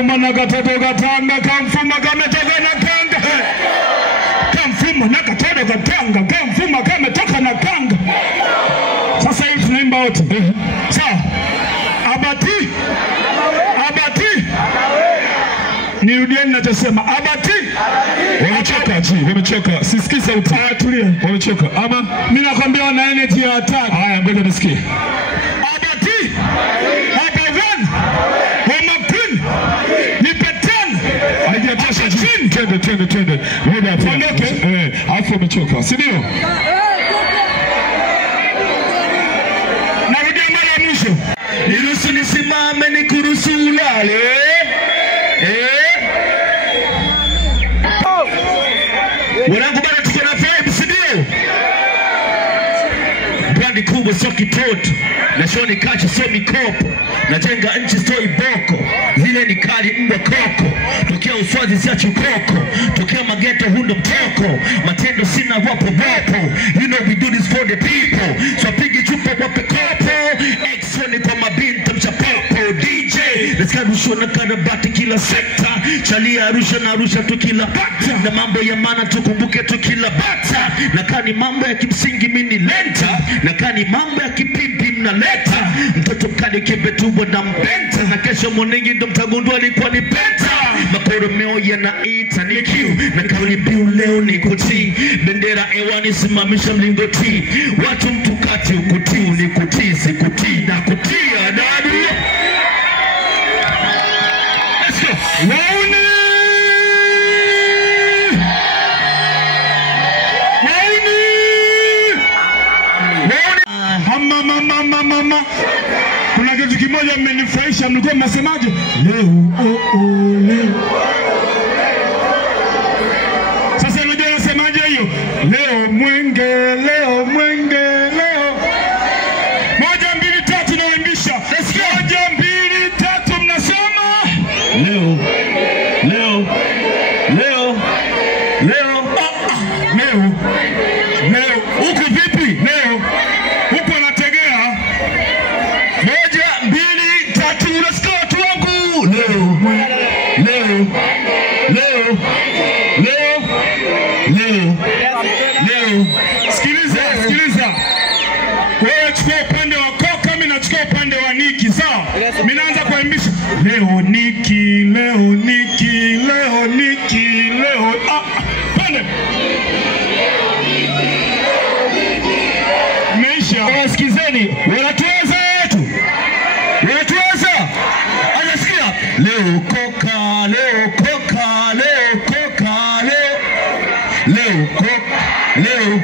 Kamfuma na katoto katanga, kamfuma kametoka na kanga. Kamfuma na katoto katanga, kamfuma kametoka na kanga. Sasa hivi tunaimba wote. Sawa. Abati. Nirudieni ninachosema. Abati. Wamechoka chi, wamechoka. Sisikii sauti. Tulia. Wamechoka. Ama mimi nakwambia wana energy ya attack. Haya ngoja nisikie. Abati. Abavan. Homakun. Nipetan. Haijatosha chini. Twende. Ngoja tuondoke. Hapo wamechoka. Si ndio? Narudia mara mwisho. Niruhusu nisimame nikuruhusu ulale. Wanangu bado tuko na vibe, si ndio? Brandi kubwa sio kitoto, na shoni kacha sio mikopo, najenga nchi sio iboko, zile ni kali mbwa koko, tokea Uswazi sia chukoko, tokea mageto hundo mtoko, matendo sina wapo. You know we do this for the people, so pigi chupa wape kopo, X-Ray kwa mabinta mchapopo, DJ let's go rushwa na karabati kila sekta, chalia Arusha tu kila bata, na mambo ya maana tukumbuke tu kila bata, na kani mambo ya kimsingi mini lenta, na kani mambo ya kipipi mnaleta, mtoto mkani kebetubwa na mbenta, na kesho mwanengi ndo mtagundua alikuwa ni penta, makoromeo yanaita ni kiu, na kauli biu leo ni kutii, bendera ewani simamisha mlingoti, watu mtukati ukutii ni kutii, sikutii na kutia adabu. Let's go. Wauni mama. Kuna kitu kimoja mmenifurahisha, mlikuwa mnasemaje? Leo leo. Sasa unajua nasemaje hiyo? Leo mwenge. 1 2 3 naoimbisha. Let's go. 1 2 3 mnasema leo. Uko vipi? Leo. Uko nategea. 1 2 3 let's go tu wangu. Leo. Sikiliza. Wewe chukua upande wa Koka, mimi nachukua upande wa Niki, sawa? Mimi naanza kuimbisha. Leo Niki. Pande. Meisha. Wasikizeni, wanatuweza wetu. Anasikia? Leo Koka. Leo.